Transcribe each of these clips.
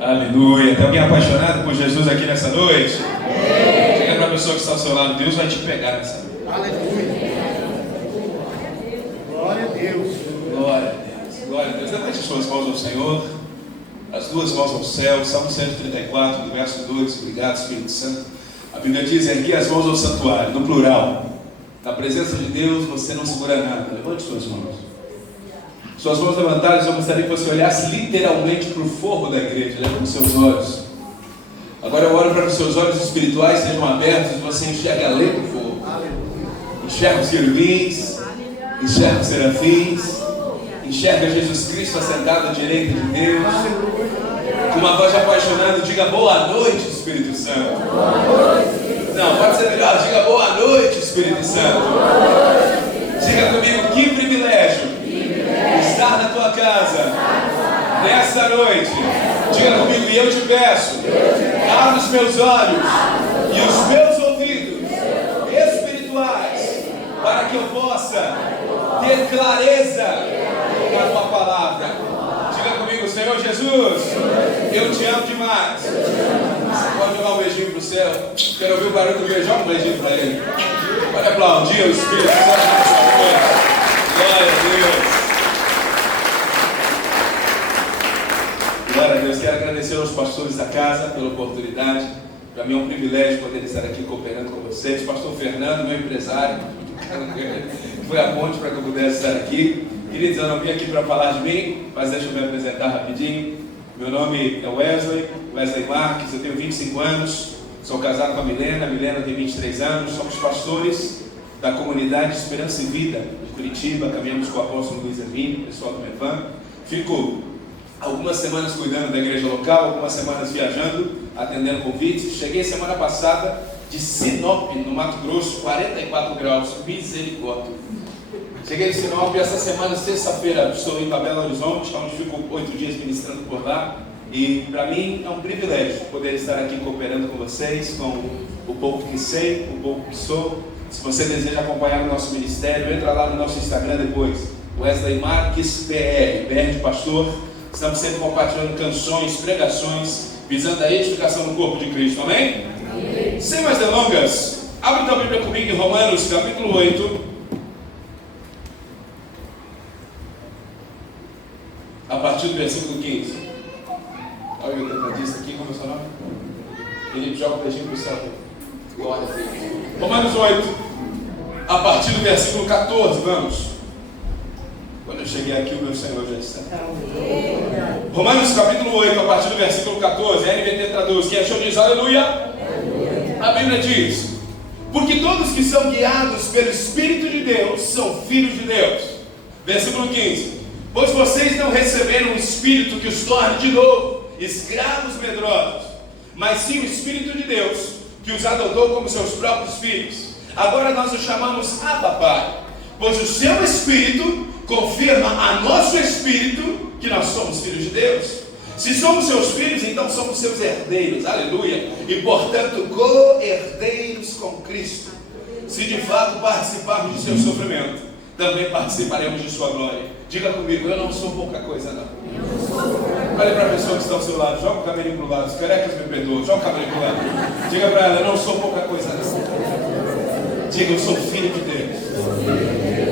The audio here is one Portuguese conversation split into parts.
Aleluia. Tem alguém apaixonado por Jesus aqui nessa noite? Diga para a pessoa que está ao seu lado: Deus vai te pegar nessa noite. Aleluia. Glória a Deus. Glória a Deus. Glória a Deus. Levante as suas mãos ao Senhor, as duas mãos ao céu. Salmo 134, no verso 2. Obrigado, Espírito Santo. A Bíblia diz: ergui as mãos ao santuário, no plural. Na presença de Deus você não segura nada. Levante suas mãos. Suas mãos levantadas, eu gostaria que você olhasse literalmente para o forro da igreja, com os seus olhos. Agora eu oro para que os seus olhos espirituais sejam abertos e você enxergue além do forro. Enxerga os querubins, enxerga os serafins, enxerga Jesus Cristo assentado à direita de Deus. Com uma voz apaixonada, diga: boa noite, Espírito Santo. Não, pode ser melhor, diga: boa noite, Espírito Santo. Diga comigo: que privilégio estar na tua casa nessa noite. Diga comigo: e eu te peço, abra os meus olhos e os meus ouvidos espirituais, para que eu possa ter clareza na tua palavra. Diga comigo: Senhor Jesus, eu te amo demais. Você pode jogar um beijinho para o céu? Quero ouvir o barulho do beijo. Joga um beijinho para ele. Pode aplaudir o Espírito Santo nessa noite. Glória a Deus. Glória a Deus. Quero agradecer aos pastores da casa pela oportunidade. Para mim é um privilégio poder estar aqui cooperando com vocês. Pastor Fernando, meu empresário, foi a ponte para que eu pudesse estar aqui. Queridos, eu não vim aqui para falar de mim, mas deixa eu me apresentar rapidinho. Meu nome é Wesley Marques, eu tenho 25 anos, sou casado com a Milena tem 23 anos, somos pastores da comunidade Esperança e Vida de Curitiba, caminhamos com o apóstolo Luiz Hermínio, pessoal do MEVAN. Fico algumas semanas cuidando da igreja local, algumas semanas viajando, atendendo convites. Cheguei semana passada de Sinop, no Mato Grosso, 44 graus, misericórdia. Cheguei de Sinop e essa semana, sexta-feira, estou indo a Belo Horizonte, onde fico 8 dias ministrando por lá. E para mim é um privilégio poder estar aqui cooperando com vocês, com o pouco que sei, o pouco que sou. Se você deseja acompanhar o nosso ministério, entra lá no nosso Instagram depois, Wesley Marques PR de pastor. Estamos sempre compartilhando canções, pregações, visando a edificação do corpo de Cristo, amém? Amém. Sem mais delongas, abre tua Bíblia comigo em Romanos capítulo 8, a partir do versículo 15. Olha o tecladista aqui, como é o seu nome? Felipe, joga o beijinho para o céu. Glória a Deus. Romanos 8, a partir do versículo 14, vamos. Quando eu cheguei aqui, o meu Senhor já está. Romanos capítulo 8, a partir do versículo 14, a NVT traduz. Quem achou diz aleluia. A Bíblia diz: porque todos que são guiados pelo Espírito de Deus são filhos de Deus. Versículo 15: pois vocês não receberam um Espírito que os torne de novo escravos medrosos, mas sim o Espírito de Deus, que os adotou como seus próprios filhos. Agora nós o chamamos Abba Pai, pois o seu Espírito confirma a nosso Espírito que nós somos filhos de Deus. Se somos seus filhos, então somos seus herdeiros, aleluia, e portanto co-herdeiros com Cristo. Se de fato participarmos de seu sofrimento, também participaremos de sua glória. Diga comigo: eu não sou pouca coisa não. Olha para a pessoa que está ao seu lado, joga o cabelinho para o lado, os carecas me perdoam, joga o cabelinho para o lado. Diga para ela: eu não sou pouca coisa não. Diga: eu sou filho de Deus.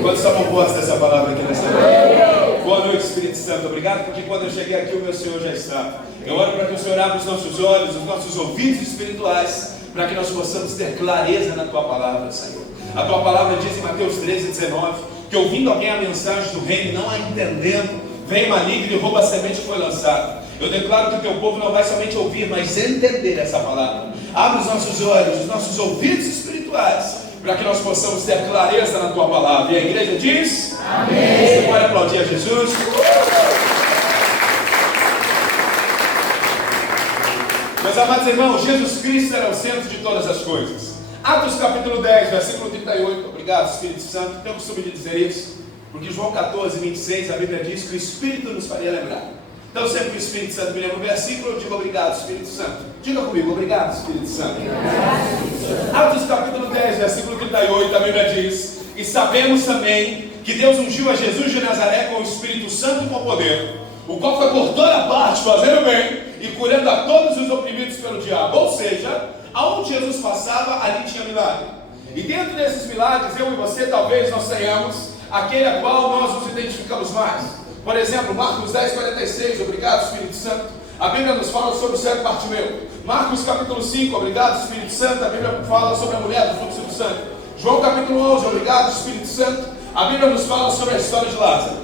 Quantos tomam posse dessa palavra aqui nessa noite? Boa noite, Espírito Santo. Obrigado, porque quando eu cheguei aqui o meu Senhor já está. Eu oro para que o Senhor abra os nossos olhos, os nossos ouvidos espirituais, para que nós possamos ter clareza na tua palavra, Senhor. A tua palavra diz em Mateus 13:19 que ouvindo alguém a mensagem do reino, não a entendendo, vem maligno e rouba a semente que foi lançada. Eu declaro que o teu povo não vai somente ouvir, mas entender essa palavra. Abre os nossos olhos, os nossos ouvidos espirituais, para que nós possamos ter clareza na tua palavra. E a igreja diz amém. Você pode aplaudir a Jesus. Meus amados irmãos, Jesus Cristo era o centro de todas as coisas. Atos capítulo 10, versículo 38. Obrigado, Espírito Santo. Tenho o costume de dizer isso, porque João 14, 26, a Bíblia diz que o Espírito nos faria lembrar. Então sempre que o Espírito Santo me lembra um versículo, eu digo obrigado, Espírito Santo. Diga comigo: obrigado, Espírito Santo. Atos capítulo 10, versículo 38, a Bíblia diz: e sabemos também que Deus ungiu a Jesus de Nazaré com o Espírito Santo e com poder, o qual foi por toda parte fazendo bem e curando a todos os oprimidos pelo diabo. Ou seja, aonde Jesus passava, ali tinha milagre. E dentro desses milagres, eu e você, talvez nós tenhamos aquele a qual nós nos identificamos mais. Por exemplo, Marcos 10:46, obrigado Espírito Santo. A Bíblia nos fala sobre o cego Bartimeu. Marcos capítulo 5, obrigado Espírito Santo. A Bíblia fala sobre a mulher do fluxo do sangue. João capítulo 11, obrigado Espírito Santo. A Bíblia nos fala sobre a história de Lázaro.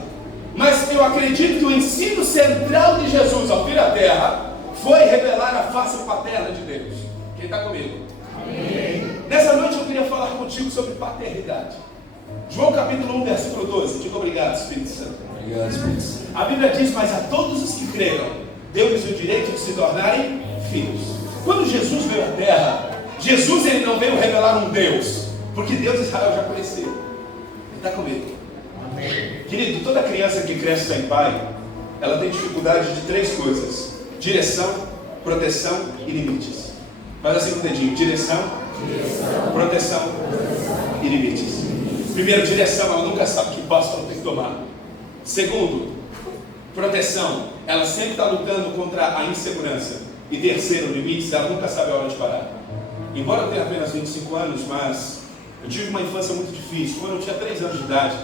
Mas eu acredito que o ensino central de Jesus ao vir à terra foi revelar a face paterna de Deus. Quem está comigo? Amém. Nessa noite eu queria falar contigo sobre paternidade. João capítulo 1, versículo 12. Diga obrigado Espírito Santo. Obrigado Espírito Santo. A Bíblia diz, mas a todos os que creram, deu-lhes o direito de se tornarem filhos. Quando Jesus veio à terra, Jesus ele não veio revelar um Deus, porque Deus Israel já conheceu. Ele está comigo. Amém. Querido, toda criança que cresce sem pai, ela tem dificuldade de 3 coisas: direção, proteção e limites. Faz assim com o dedinho: direção, proteção e limites. Primeiro, direção, ela nunca sabe que passo ela tem que tomar. Segundo, proteção, ela sempre está lutando contra a insegurança. E terceiro, limites, ela nunca sabe a hora de parar. Embora eu tenha apenas 25 anos, mas eu tive uma infância muito difícil. Quando eu tinha 3 anos de idade,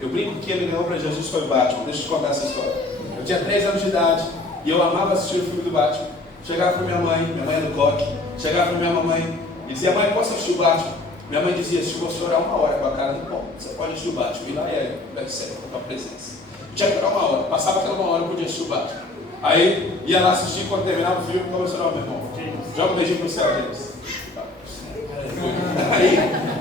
eu brinco que quem me ganhou para Jesus foi o Batman. Deixa eu te contar essa história. Eu tinha 3 anos de idade e eu amava assistir o filme do Batman. Chegava para minha mãe era do coque, chegava para minha mamãe e dizia: mãe, posso assistir o Batman? Minha mãe dizia: se você orar 1 hora com a cara limpa, você pode assistir o Batman. E lá deve ser, com a tua presença. Tinha que orar 1 hora, passava aquela 1 hora, eu podia assistir o Batman. Aí ia lá assistir, quando terminava o filme, começou a orar, meu irmão. Joga um beijinho pro céu, James. Aí,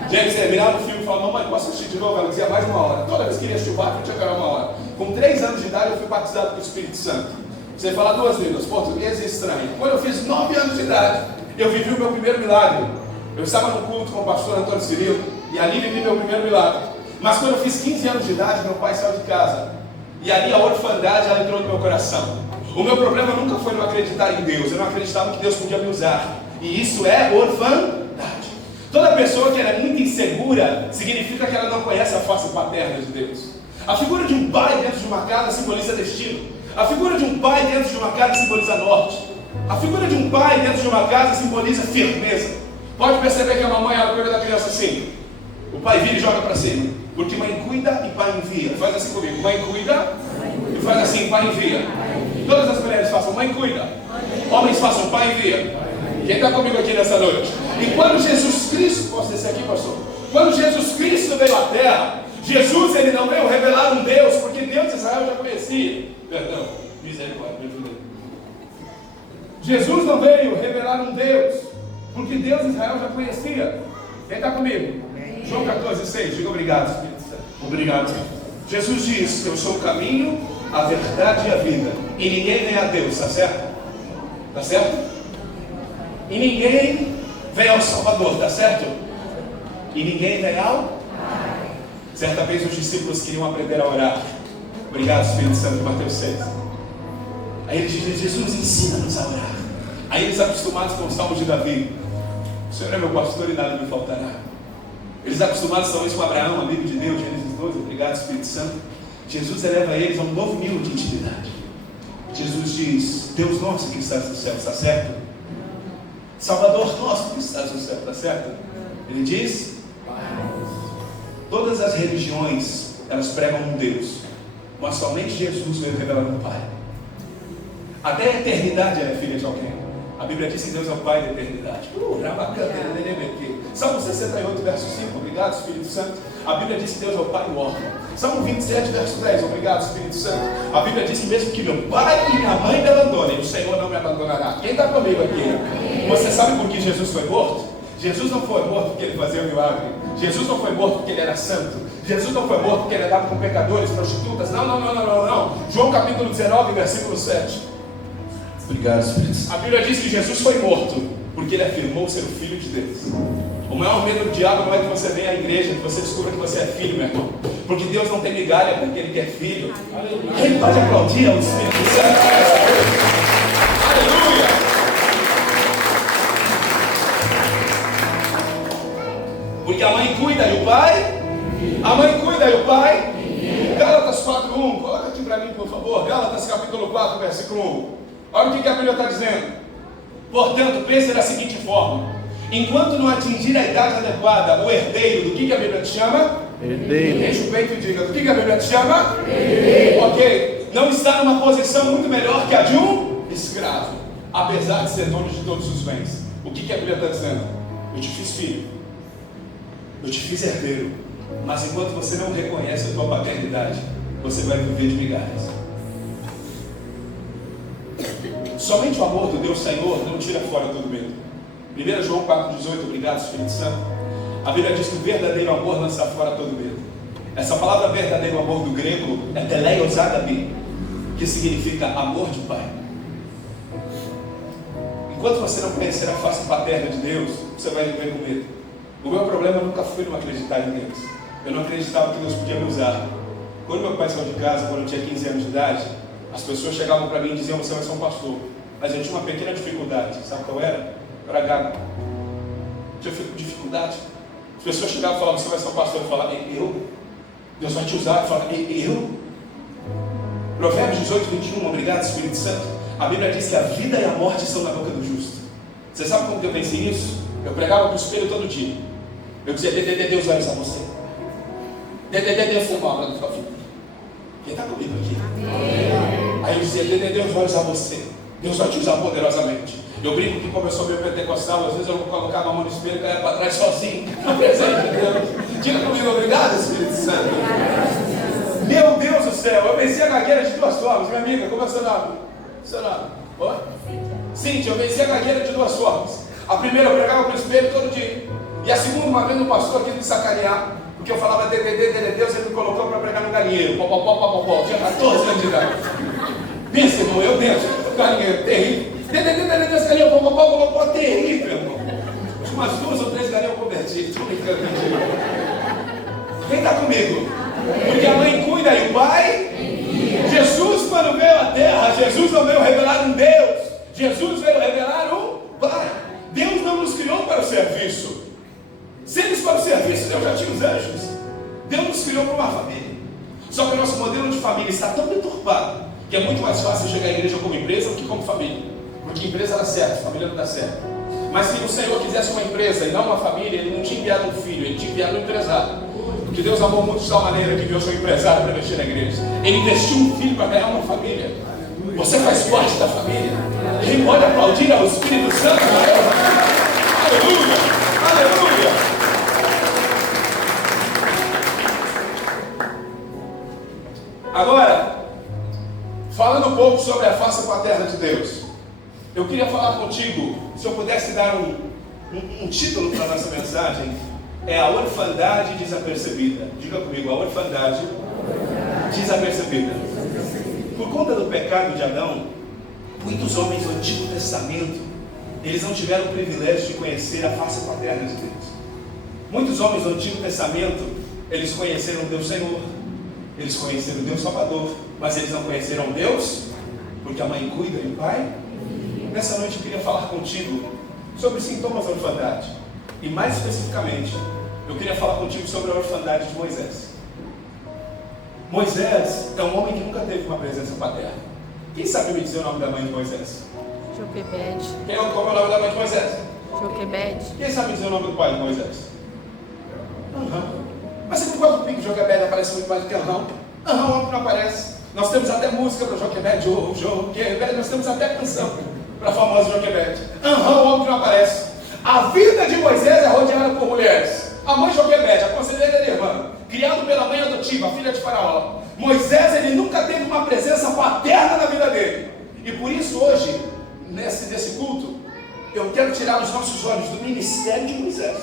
James terminava o filme e falava: mamãe, posso assistir de novo? Ela dizia: mais 1 hora. Toda vez que queria assistir o Batman, tinha que orar 1 hora. Com 3 anos de idade, eu fui batizado pelo Espírito Santo. Você fala 2 línguas, português e estranho. Quando eu fiz 9 anos de idade, eu vivi o meu primeiro milagre. Eu estava no culto com o pastor Antônio Cirilo e ali vivi meu primeiro milagre. Mas quando eu fiz 15 anos de idade, meu pai saiu de casa. E ali a orfandade ela entrou no meu coração. O meu problema nunca foi não acreditar em Deus. Eu não acreditava que Deus podia me usar. E isso é orfandade. Toda pessoa que é muito insegura significa que ela não conhece a face paterna de Deus. A figura de um pai dentro de uma casa simboliza destino. A figura de um pai dentro de uma casa simboliza norte. A figura de um pai dentro de uma casa simboliza firmeza. Pode perceber que a mamãe ela cuida da criança assim. O pai vira e joga para cima. Porque mãe cuida e pai envia. Faz assim comigo: mãe cuida e faz assim: pai envia. Todas as mulheres façam: mãe cuida. Homens façam: pai envia. Quem está comigo aqui nessa noite? E quando Jesus Cristo, posso descer aqui, pastor? Quando Jesus Cristo veio à terra, Jesus ele não veio revelar um Deus, porque Deus Israel já conhecia. Perdão, misericórdia, me ajuda. Jesus não veio revelar um Deus, porque Deus Israel já conhecia. Quem está comigo? Amém. João 14:6, diga obrigado, Espírito Santo. Obrigado. Jesus diz: eu sou o caminho, a verdade e a vida. E ninguém vem a Deus, está certo? Está certo? E ninguém vem ao Salvador, está certo? E ninguém vem ao Pai. Certa vez os discípulos queriam aprender a orar. Obrigado, Espírito Santo, Mateus 6. Aí eles dizem: Jesus, ensina-nos a orar. Aí eles, acostumados com os salmos de Davi: o Senhor é meu pastor e nada me faltará. Eles acostumados talvez com Abraão, amigo de Deus, Gênesis 12. Obrigado, Espírito Santo. Jesus eleva eles a um novo nível de intimidade. Jesus diz: Deus nosso que estás no céu, está certo? Salvador nosso que estás no céu, está certo? Ele diz: todas as religiões elas pregam um Deus, mas somente Jesus veio revelar um Pai. Até a eternidade ela é filha de alguém. A Bíblia diz que Deus é o Pai da eternidade. Salmo 68, verso 5, obrigado, Espírito Santo. A Bíblia diz que Deus é o Pai do órfão. Salmo 27, verso 10, obrigado, Espírito Santo. A Bíblia diz que mesmo que meu pai e minha mãe me abandonem, o Senhor não me abandonará. Quem está comigo aqui? Você sabe por que Jesus foi morto? Jesus não foi morto porque ele fazia um milagre. Jesus não foi morto porque ele era santo. Jesus não foi morto porque ele andava com pecadores, prostitutas. Não. João capítulo 19, versículo 7. Obrigado, Espírito Santo. A Bíblia diz que Jesus foi morto porque ele afirmou ser o Filho de Deus. O maior medo do diabo não é que você venha à igreja, que você descubra que você é filho, meu irmão. Porque Deus não tem migalha para aquele que é filho. Ele pode aplaudir ao Espírito Santo. Aleluia! Porque a mãe cuida e o pai? A mãe cuida e o pai? Gálatas 4:1. Coloca aqui para mim, por favor. Gálatas capítulo 4, versículo 1. Olha o que a Bíblia está dizendo. Portanto, pense da seguinte forma: enquanto não atingir a idade adequada, o herdeiro, do que a Bíblia te chama? Herdeiro. Enche o peito e diga: do que a Bíblia te chama? Herdeiro. Ok. Não está numa posição muito melhor que a de um escravo, apesar de ser dono de todos os bens. O que a Bíblia está dizendo? Eu te fiz filho, eu te fiz herdeiro, mas enquanto você não reconhece a tua paternidade, você vai viver de migalhas. Somente o amor do Deus Senhor não tira fora todo medo. 1 João 4,18, obrigado Espírito Santo. A Bíblia diz que o verdadeiro amor lança fora todo medo. Essa palavra verdadeiro amor do grego é teleios agape, que significa amor de pai. Enquanto você não conhecer a face paterna de Deus, você vai viver com medo. O meu problema nunca foi não acreditar em Deus. Eu não acreditava que Deus podia me usar. Quando meu pai saiu de casa, quando eu tinha 15 anos de idade, as pessoas chegavam para mim e diziam: você vai ser um pastor. Mas eu tinha uma pequena dificuldade. Sabe qual era? Eu era gago. Tinha dificuldade. As pessoas chegavam e falavam: você vai ser um pastor. Eu falava: eu? Deus vai te usar. Eu falava: eu? Provérbios 18, 21, obrigado Espírito Santo. A Bíblia diz que a vida e a morte estão na boca do justo. Você sabe como que eu pensei nisso? Eu pregava para o espelho todo dia. Eu dizia: Deus vai usar você. Deus foi uma obra da sua vida. Quem está comigo aqui? Aí eu dizia: Deus vai usar você. Deus vai te usar poderosamente. Eu brinco que, como eu sou meio pentecostal, às vezes eu colocava a mão no espelho e caía para trás sozinho, na presença de Deus. Diga comigo: obrigado Espírito Santo. Meu Deus do céu, eu venci a gagueira de duas formas. Minha amiga, como é o seu nome? Seu nome? Oi? Cíntia, eu venci a gagueira de duas formas. A primeira, eu pregava para o espelho todo dia. E a segunda, uma vez, um pastor aqui me sacanear, porque eu falava Deus, ele me colocou para pregar no galinheiro. Pó. Tinha 14 anos de idade. Pensa, irmão, eu dentro do galinheiro, terrível. Deus, galinheiro, pó, terrível, irmão. Tinha umas 2 ou 3 galinheiros convertidos. Estou brincando contigo. Quem está comigo? Porque a mãe cuida e o pai. Jesus, quando veio à terra, Jesus não veio revelar um Deus. Jesus veio revelar um Pai. Deus não nos criou para o serviço. Sempre para o serviço, Deus já tinha os anjos. Deus nos criou para uma família. Só que o nosso modelo de família está tão deturpado que é muito mais fácil chegar à igreja como empresa do que como família. Porque empresa dá certo, família não dá certo. Mas se o Senhor quisesse uma empresa e não uma família, Ele não tinha enviado um filho, Ele tinha enviado um empresário. Porque Deus amou muito de tal maneira que enviou seu empresário para mexer na igreja. Ele investiu um filho para ganhar uma família. Você faz parte da família. Quem pode aplaudir ao Espírito Santo? Aleluia! Aleluia! Agora, falando um pouco sobre a face paterna de Deus, eu queria falar contigo, se eu pudesse dar um título para a nossa mensagem, é a orfandade desapercebida. Diga comigo: a orfandade desapercebida. Por conta do pecado de Adão, muitos homens do Antigo Testamento, eles não tiveram o privilégio de conhecer a face paterna de Deus. Muitos homens do Antigo Testamento, eles conheceram Deus Senhor, eles conheceram Deus Salvador, mas eles não conheceram Deus, porque a mãe cuida e o pai. Nessa noite eu queria falar contigo sobre sintomas da orfandade. E mais especificamente, eu queria falar contigo sobre a orfandade de Moisés. Moisés é um homem que nunca teve uma presença paterna. Quem sabe me dizer o nome da mãe de Moisés? Joquebede. Qual é o nome da mãe de Moisés? Joquebede. Quem sabe me dizer o nome do pai de Moisés? Mas você não gosta do pico de Joquebede? Aparece muito mais do que Ahão. Ahão, homem que não aparece. Nós temos até música para Joquebede. Joquebede, nós temos até canção para a famosa Joquebede. Ahão, homem que não aparece. A vida de Moisés é rodeada por mulheres. A mãe Joquebede, a conselheira da irmã, criado pela mãe adotiva, a filha de Faraó. Moisés, ele nunca teve uma presença paterna na vida dele. E por isso hoje, nesse culto, eu quero tirar os nossos olhos do ministério de Moisés.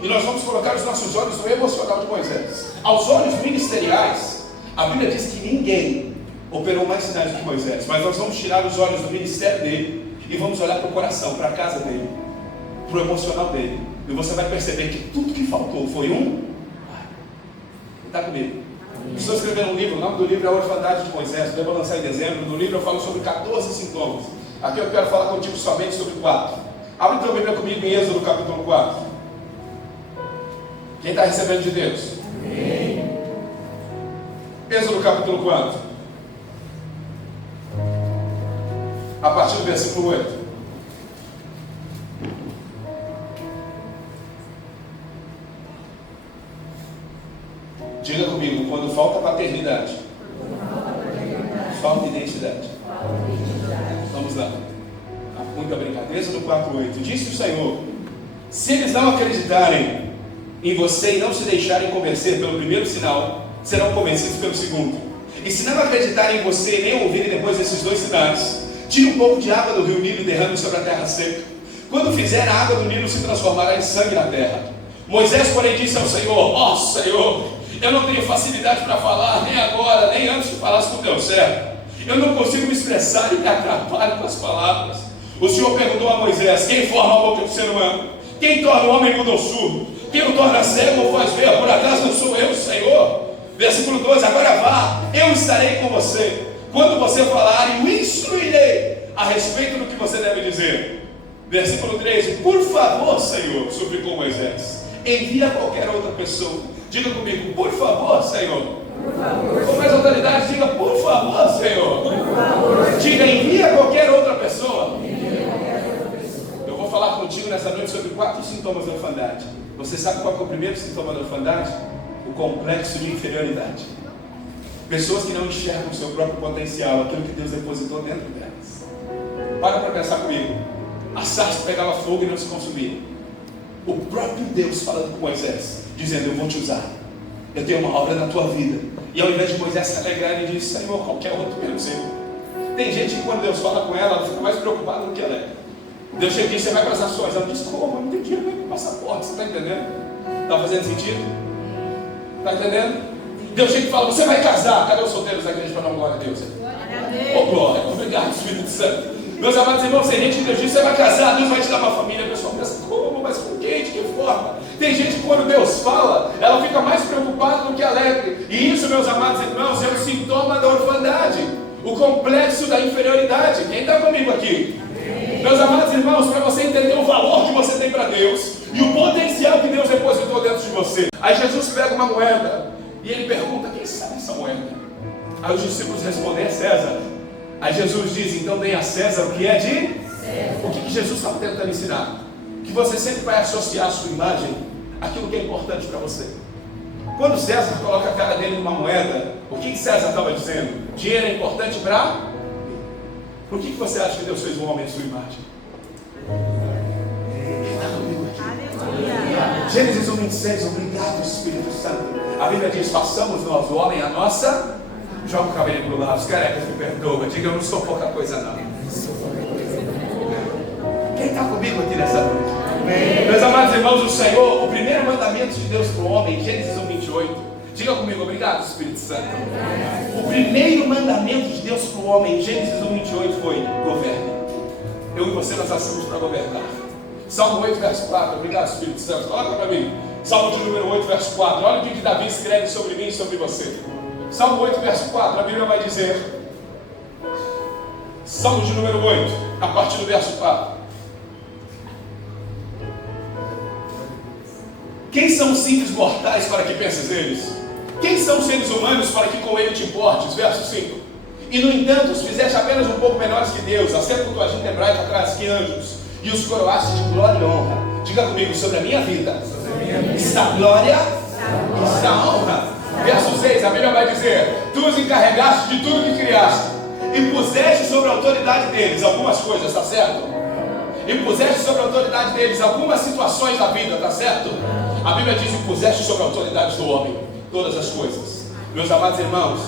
E nós vamos colocar os nossos olhos no emocional de Moisés. Aos olhos ministeriais, a Bíblia diz que ninguém operou mais sinais do que Moisés. Mas nós vamos tirar os olhos do ministério dele e vamos olhar para o coração, para a casa dele, para o emocional dele. E você vai perceber que tudo que faltou foi um pai. Está comigo? Estou escrevendo um livro, o nome do livro é A Orfandade de Moisés. Devo lançar em dezembro. No livro eu falo sobre 14 sintomas. Aqui eu quero falar contigo somente sobre 4. Abre tua Bíblia comigo em Êxodo capítulo 4. Quem está recebendo de Deus? Amém. Êxodo capítulo 4. a partir do versículo 8. Diga comigo, quando falta paternidade, falta identidade. Vamos lá. Muita brincadeira no 4:8. Disse o Senhor: se eles não acreditarem em você e não se deixarem convencer pelo primeiro sinal, serão convencidos pelo segundo. E se não acreditarem em você nem ouvirem depois desses dois sinais, tire um pouco de água do rio Nilo e derrame sobre a terra seca. Quando fizer, a água do Nilo se transformará em sangue na terra. Moisés, porém, disse ao Senhor: ó Senhor, eu não tenho facilidade para falar, nem agora, nem antes de falasse com o teu servo. Eu não consigo me expressar e me atrapalho com as palavras. O Senhor perguntou a Moisés: quem forma a boca do ser humano? Quem torna o homem mudo ou surdo? Quem o torna cego ou faz ver? Por acaso não sou eu, Senhor? Versículo 12: agora vá, eu estarei com você. Quando você falar, eu instruirei a respeito do que você deve dizer. Versículo 13: por favor, Senhor, suplicou Moisés, envia qualquer outra pessoa. Diga comigo: por favor, Senhor. Com mais autoridade, diga: por favor, Senhor. Por favor. Diga: envia qualquer outra pessoa. Eu vou falar contigo nessa noite sobre 4 sintomas da orfandade. Você sabe qual é o primeiro sintoma da orfandade? O complexo de inferioridade. Pessoas que não enxergam o seu próprio potencial, aquilo que Deus depositou dentro delas. Para pensar comigo. A sarça pegava fogo e não se consumia. O próprio Deus falando com Moisés, dizendo: eu vou te usar, eu tenho uma obra na tua vida. E ao invés de Moisés se alegrar, ele disse: Senhor, qualquer outro menos eu. Tem gente que quando Deus fala com ela, ela fica mais preocupada do que ela é. Deus chega e diz: você vai para as nações. Ela diz: como? Eu não tenho dinheiro nem para passaporte. Você está entendendo? Está fazendo sentido? Está entendendo? Deus chega e fala: você vai casar. Cadê os solteiros da igreja para dar uma glória a Deus? Oh, glória, obrigado, Espírito Santo. Meus amados irmãos, tem gente que Deus diz: você vai casar, Deus vai te dar uma família. A pessoa pensa: como? Mas com quem? De que forma? Tem gente que quando Deus fala, ela fica mais preocupada do que alegre. E isso, meus amados irmãos, é um sintoma da orfandade, o complexo da inferioridade. Quem está comigo aqui? Meus amados irmãos, para você entender o valor que você tem para Deus e o potencial que Deus depositou dentro de você. Aí Jesus pega uma moeda e ele pergunta: quem sabe essa moeda? Aí os discípulos respondem: é César. Aí Jesus diz: então dê a César o que é de César. O que Jesus estava tentando ensinar? Que você sempre vai associar a sua imagem àquilo que é importante para você. Quando César coloca a cara dele numa moeda, o que César estava dizendo? Dinheiro é importante para... Por que você acha que Deus fez um homem à sua imagem? Gênesis 1:26, obrigado, Espírito Santo. A Bíblia diz: façamos nós o homem a nossa... Joga o cabelo para o lado, os carecas me perdoam. Diga: eu não sou pouca coisa não. Quem está comigo aqui nessa noite? Amém. Meus amados irmãos, o Senhor, o primeiro mandamento de Deus para o homem, Gênesis 1:28. Diga comigo: obrigado, Espírito Santo. O primeiro mandamento de Deus para o homem, Gênesis 1:28, foi: governe. Eu e você, nós nascemos para governar. Salmo 8, verso 4. Obrigado, Espírito Santo. Coloca para mim. Salmo de número 8, verso 4. Olha o que Davi escreve sobre mim e sobre você. Salmo 8, verso 4, a Bíblia vai dizer, Salmo de número 8, a partir do verso 4. Quem são os simples mortais para que penses eles? Quem são os seres humanos para que com ele te importes? Verso 5. E no entanto os fizeste apenas um pouco menores que Deus, a Septuaginta hebraica traz que anjos, e os coroaste de glória e honra. Diga comigo: sobre a minha vida está glória e está honra. Verso 6, a Bíblia vai dizer: tu os encarregaste de tudo que criaste e puseste sobre a autoridade deles algumas coisas, está certo? E puseste sobre a autoridade deles algumas situações da vida, está certo? A Bíblia diz: e puseste sobre a autoridade do homem todas as coisas. Meus amados irmãos,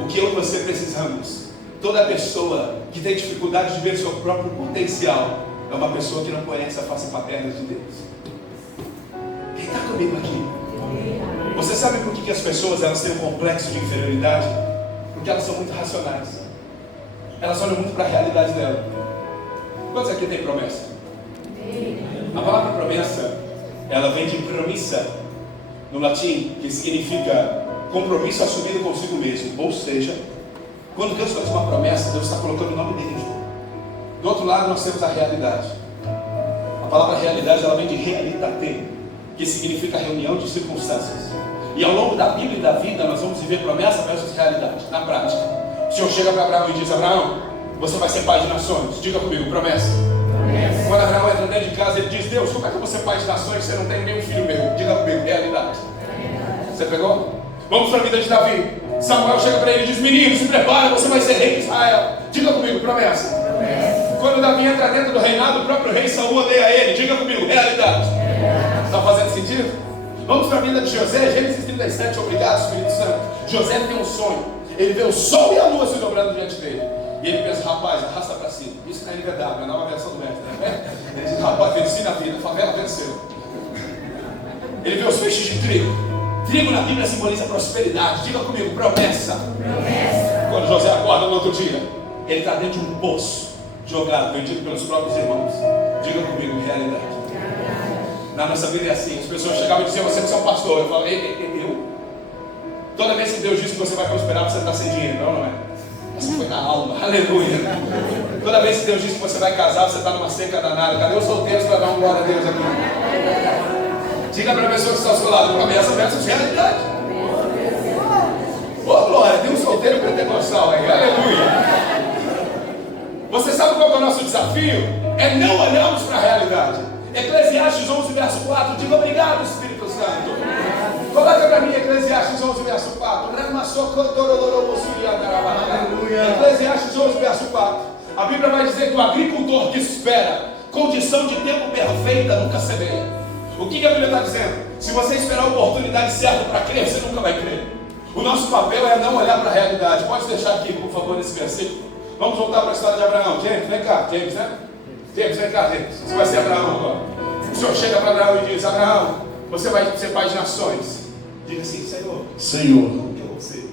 o que eu e você precisamos, toda pessoa que tem dificuldade de ver seu próprio potencial, é uma pessoa que não conhece a face paterna de Deus. Quem está comigo aqui? Você sabe por que as pessoas elas têm um complexo de inferioridade? Porque elas são muito racionais. Elas olham muito para a realidade dela. Quantos aqui tem promessa? A palavra promessa, ela vem de promissa, no latim, que significa compromisso assumido consigo mesmo. Ou seja, quando Deus faz uma promessa, Deus está colocando o nome dele em jogo. Do outro lado nós temos a realidade. A palavra realidade, ela vem de realitate, que significa reunião de circunstâncias. E ao longo da Bíblia e da vida nós vamos viver promessa versus realidade, na prática. O Senhor chega para Abraão e diz: Abraão, você vai ser pai de nações. Diga comigo, promessa. Quando Abraão entra dentro de casa, ele diz: Deus, como é que eu vou ser pai de nações se você não tem nenhum filho meu? Diga comigo, realidade. Você pegou? Vamos para a vida de Davi. Samuel chega para ele e diz: menino, se prepara, você vai ser rei de Israel. Diga comigo, promessa. Quando Davi entra dentro do reinado, o próprio rei Saul odeia ele. Diga comigo, realidade. Está fazendo sentido? Vamos para a vida de José, Gênesis 37. Obrigado, Espírito Santo. José tem um sonho. Ele vê o sol e a lua se dobrando diante dele. E ele pensa: rapaz, arrasta para cima. Isso na NVW, a nova versão do mestre, né? Ele diz: rapaz, venci na vida, a favela venceu. Ele vê os feixes de trigo. Trigo na Bíblia simboliza prosperidade. Diga comigo, promessa. Quando José acorda no outro dia, ele está dentro de um poço, jogado, vendido pelos próprios irmãos. Diga comigo, realidade. Na nossa vida é assim. As pessoas chegavam e diziam: você é um pastor. Eu falo: eu? Toda vez que Deus diz que você vai prosperar, você está sem dinheiro, não é? Essa foi na alma, aleluia. Toda vez que Deus diz que você vai casar, você está numa seca danada. Cadê os solteiros para dar um glória a Deus aqui? Diga para a pessoa que está ao seu lado: promessa versus realidade. Ô glória, tem um solteiro pentecostal aí, aleluia. Você sabe qual é o nosso desafio? É não olharmos para a realidade. Eclesiastes 11, verso 4. Diga: obrigado, Espírito Santo. Coloca para mim Eclesiastes 11, verso 4. Eclesiastes 11, verso 4. A Bíblia vai dizer que o agricultor que espera condição de tempo perfeita nunca semeia. O que a Bíblia está dizendo? Se você esperar a oportunidade certa para crer, você nunca vai crer. O nosso papel é não olhar para a realidade. Pode deixar aqui, por favor, nesse versículo. Vamos voltar para a história de Abraão. James, vem cá. James, né? James, vem cá, James. Você vai ser Abraão agora. O Senhor chega para Abraão e diz: Abraão, você vai ser pai de nações. Diga assim: Senhor,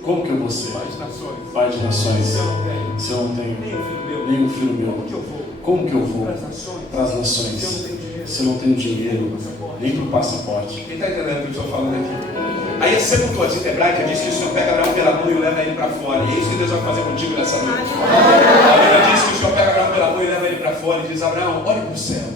como que eu vou ser? Pai de nações. Pai de nações. Se eu não tenho Nenhum filho meu. Como que eu vou? Para as nações. Se eu não tenho dinheiro, nem para o passaporte. Quem está entendendo o que eu estou falando aqui? Aí a Septuaginta hebraica diz que o Senhor pega Abraão pela mão e o leva ele para fora. E é isso que Deus vai fazer contigo nessa noite. A Bíblia diz que o Senhor pega Abraão pela mão e leva ele para fora e diz: Abraão, olhe para o céu,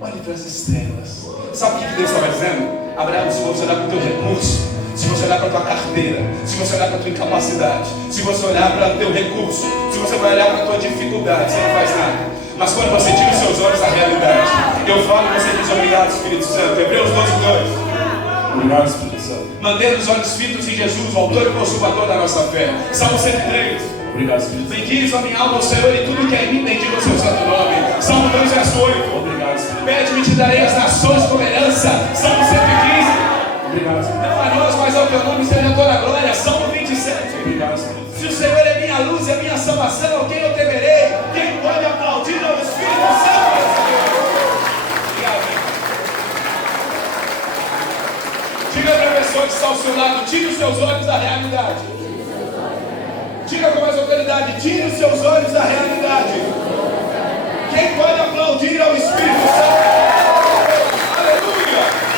olhe para as estrelas. Sabe o que Deus estava dizendo? Abraão, se você olhar para o teu recurso, se você olhar para a tua carteira, se você olhar para a tua incapacidade, se você olhar para o teu recurso, se você vai olhar para a tua dificuldade, você não faz nada. Mas quando você tira os seus olhos da realidade, eu falo e você diz: obrigado, Espírito Santo. Hebreus 12, 2. Obrigado, Espírito Santo. Mantendo os olhos fitos em Jesus, o autor e consumador da nossa fé. Salmo 103. Obrigado, Espírito Santo. Bendiz a minha alma ao Senhor e tudo que é em mim, bendiga o seu santo nome. Salmo 2, verso 8. Obrigado, Espírito. Pede-me, te darei as nações como herança. Salmo 115. Obrigado, Espírito. Não a nós, mas ao teu nome seja toda a glória. Salmo 27. Obrigado, Espírito. Se o Senhor é minha luz e a minha salvação, quem eu temerei? Quem pode aplaudir ao Espírito Santo? Obrigado. Diga para a pessoa que está ao seu lado: tire os seus olhos da realidade. Diga com mais autoridade: tire os seus olhos da realidade. Quem pode aplaudir ao Espírito Santo? Aleluia!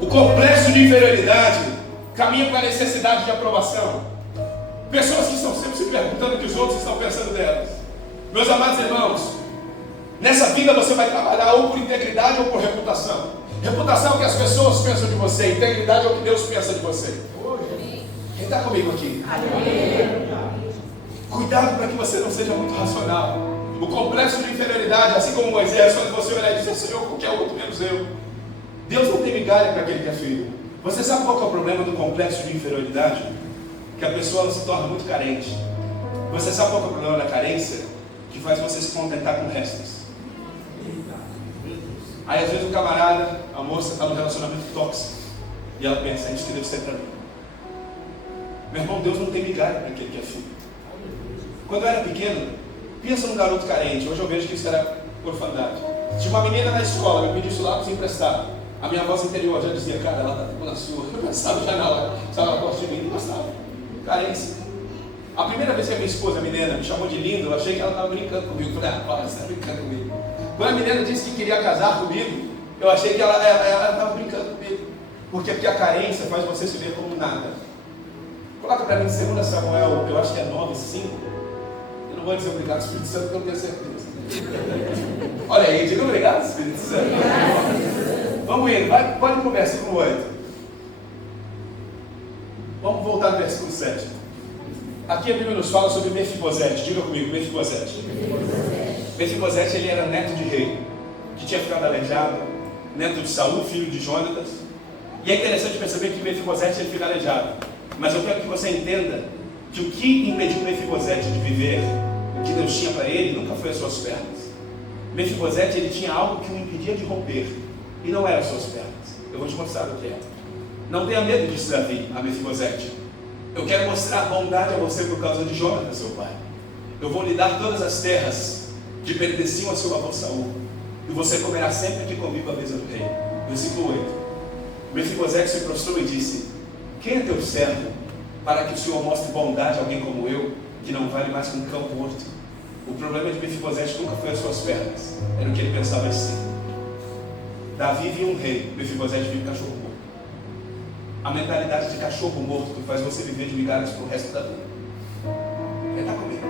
O complexo de inferioridade caminha para a necessidade de aprovação. Pessoas que estão sempre se perguntando o que os outros estão pensando delas. Meus amados irmãos, nessa vida você vai trabalhar ou por integridade ou por reputação. Reputação é o que as pessoas pensam de você. Integridade é o que Deus pensa de você. Quem está comigo aqui? Cuidado para que você não seja muito racional. O complexo de inferioridade, assim como Moisés, quando você olhar e dizer: Senhor, qualquer outro menos eu. Deus não tem migalha para aquele que é filho. Você sabe qual que é o problema do complexo de inferioridade? Que a pessoa ela se torna muito carente. Você sabe qual que é o problema da carência? Que faz você se contentar com restos. Aí às vezes o camarada, a moça está num relacionamento tóxico e ela pensa: isso que deve ser para mim. Meu irmão, Deus não tem migalha para aquele que é filho. Quando eu era pequeno, pensa num garoto carente. Hoje eu vejo que isso era orfandade. Tinha uma menina na escola, me pediu isso lá para emprestar. A minha voz interior já dizia: cara, ela está na sua. Eu pensava já na hora, sabe, ela gosta de mim, não gostava. Carência. A primeira vez que a minha esposa, a menina, me chamou de lindo, eu achei que ela estava brincando comigo. Eu falei: ah, para, você está brincando comigo. Quando a menina disse que queria casar comigo, eu achei que ela estava brincando comigo. Porque a carência faz você se ver como nada. Coloca para mim 2 Samuel, eu acho que é 9, 5. Eu não vou dizer obrigado, Espírito Santo, porque eu não tenho certeza. Olha aí, diga obrigado, Espírito Santo. Vamos indo, pode ir para o versículo 8. Vamos voltar no versículo 7. Aqui a Bíblia nos fala sobre Mefibosete. Diga comigo, Mefibosete. Mefibosete, ele era neto de rei, que tinha ficado aleijado, neto de Saul, filho de Jonatas. E é interessante perceber que Mefibosete ele fica aleijado. Mas eu quero que você entenda que o que impediu Mefibosete de viver o que Deus tinha para ele nunca foi as suas pernas. Mefibosete, ele tinha algo que o impedia de romper, e não eram as suas pernas. Eu vou te mostrar o que é. Não tenha medo disso, Davi, a Mefibosete. Eu quero mostrar bondade a você por causa de Jonatas, seu pai. Eu vou lhe dar todas as terras que pertenciam a seu avô Saul, e você comerá sempre que comigo a mesa do rei. Versículo 8. Mefibosete se prostrou e disse: quem é teu servo, para que o Senhor mostre bondade a alguém como eu, que não vale mais que um cão morto? O problema de Mefibosete nunca foi as suas pernas, era o que ele pensava em si. Davi viu um rei, Mefibosete viu um cachorro morto. A mentalidade de cachorro morto faz você viver de migalhas para o resto da vida. Quem está comigo?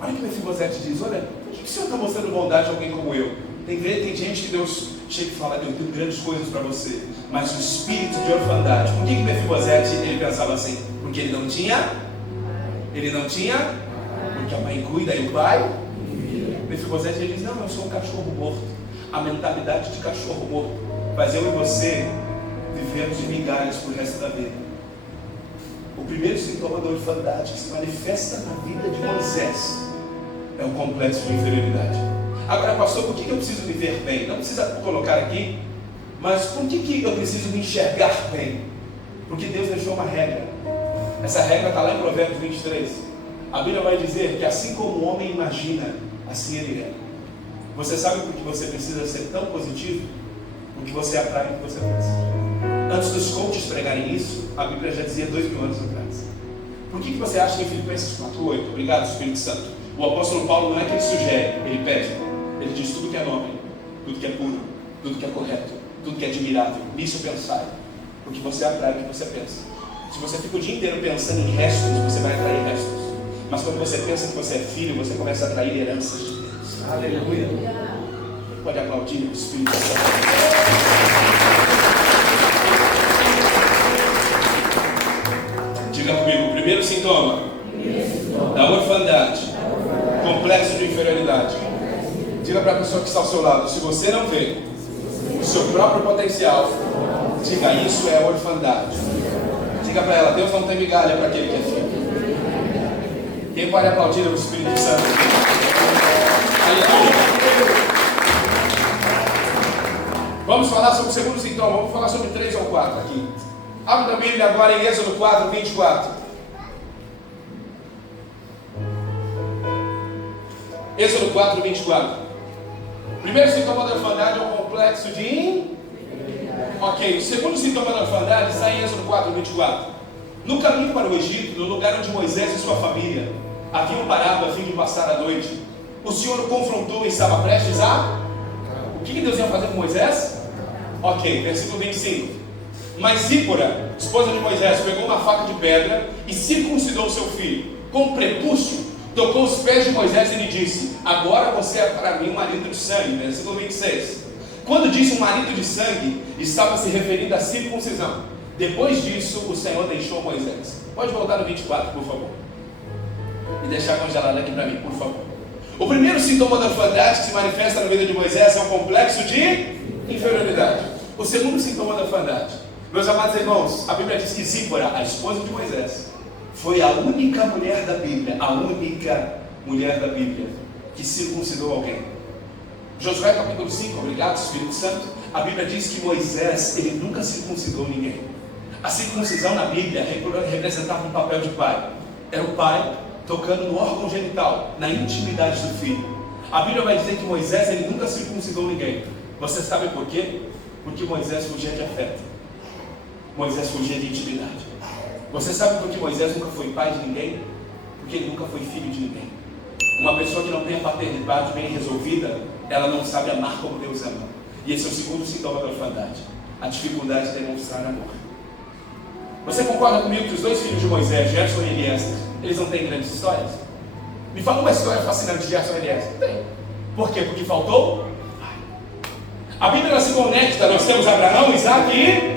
Olha o que Mefibosete diz: olha, por que o Senhor está mostrando bondade a alguém como eu? Tem gente que Deus chega e fala: eu tenho grandes coisas para você, mas o espírito de orfandade. Por que Mefibosete ele pensava assim? Porque ele não tinha, porque a mãe cuida e o pai. Mefibosete ele diz: não, eu sou um cachorro morto. A mentalidade de cachorro morto faz eu e você vivermos de migalhas por resto da vida. O primeiro sintoma da orfandade que se manifesta na vida de Moisés é o complexo de inferioridade. Agora, pastor, por que eu preciso viver bem? Não precisa colocar aqui, mas por que eu preciso me enxergar bem? Porque Deus deixou uma regra. Essa regra está lá em Provérbios 23. A Bíblia vai dizer que assim como o homem imagina, assim ele é. Você sabe por que você precisa ser tão positivo? Porque você atrai o que você pensa. Antes dos coaches pregarem isso, a Bíblia já dizia 2000 anos atrás. Por que você acha que em Filipenses 4:8, obrigado Espírito Santo, o apóstolo Paulo não é que ele sugere, ele pede. Ele diz: tudo que é nobre, tudo que é puro, tudo que é correto, tudo que é admirável, nisso pensai. Porque você atrai o que você pensa. Se você fica o dia inteiro pensando em restos, você vai atrair restos. Mas quando você pensa que você é filho, você começa a atrair heranças de Deus. Aleluia. Pode aplaudir o Espírito Santo. Diga comigo, o primeiro sintoma da orfandade, complexo de inferioridade. Diga para a pessoa que está ao seu lado: se você não vê o seu próprio potencial, diga: isso é orfandade. Diga para ela: Deus não tem migalha para aquele que é filho. Quem pode aplaudir o Espírito Santo? Aleluia. Vamos falar sobre o segundo sintoma. Vamos falar sobre 3 ou 4 aqui. Abre a Bíblia agora em Êxodo 4, 24. Êxodo 4, 24. Primeiro sintoma da orfandade é o complexo de... Ok, o segundo sintoma da orfandade está em Êxodo 4, 24. No caminho para o Egito, no lugar onde Moisés e sua família haviam parado a fim de passar a noite, o Senhor o confrontou e estava prestes a... O que Deus ia fazer com Moisés? Ok, versículo 25. Mas Zípora, esposa de Moisés, pegou uma faca de pedra e circuncidou seu filho. Com o prepúcio, tocou os pés de Moisés e lhe disse: agora você é para mim um marido de sangue. Versículo 26. Quando disse um marido de sangue, estava se referindo à circuncisão. Depois disso, o Senhor deixou Moisés. Pode voltar no 24, por favor. E deixar congelado aqui para mim, por favor. O primeiro sintoma da orfandade que se manifesta na vida de Moisés é o complexo de inferioridade. O segundo sintoma da orfandade, meus amados irmãos, a Bíblia diz que Zípora, a esposa de Moisés, foi a única mulher da Bíblia, que circuncidou alguém. Josué capítulo 5, obrigado Espírito Santo. A Bíblia diz que Moisés, ele nunca circuncidou ninguém. A circuncisão na Bíblia representava um papel de pai. Era o pai tocando no órgão genital, na intimidade do filho. A Bíblia vai dizer que Moisés, ele nunca circuncidou ninguém. Você sabe por quê? Porque Moisés fugia de afeto. Moisés fugia de intimidade. Você sabe por que Moisés nunca foi pai de ninguém? Porque ele nunca foi filho de ninguém. Uma pessoa que não tem a paternidade bem resolvida, ela não sabe amar como Deus ama. E esse é o segundo sintoma da orfandade: a dificuldade de demonstrar amor. Você concorda comigo que os dois filhos de Moisés, Gerson e Eliezer, eles não têm grandes histórias? Me fala uma história fascinante de Gerson e Eliezer. Tem. Por quê? Porque faltou? A Bíblia se conecta. Nós temos Abraão, Isaac e...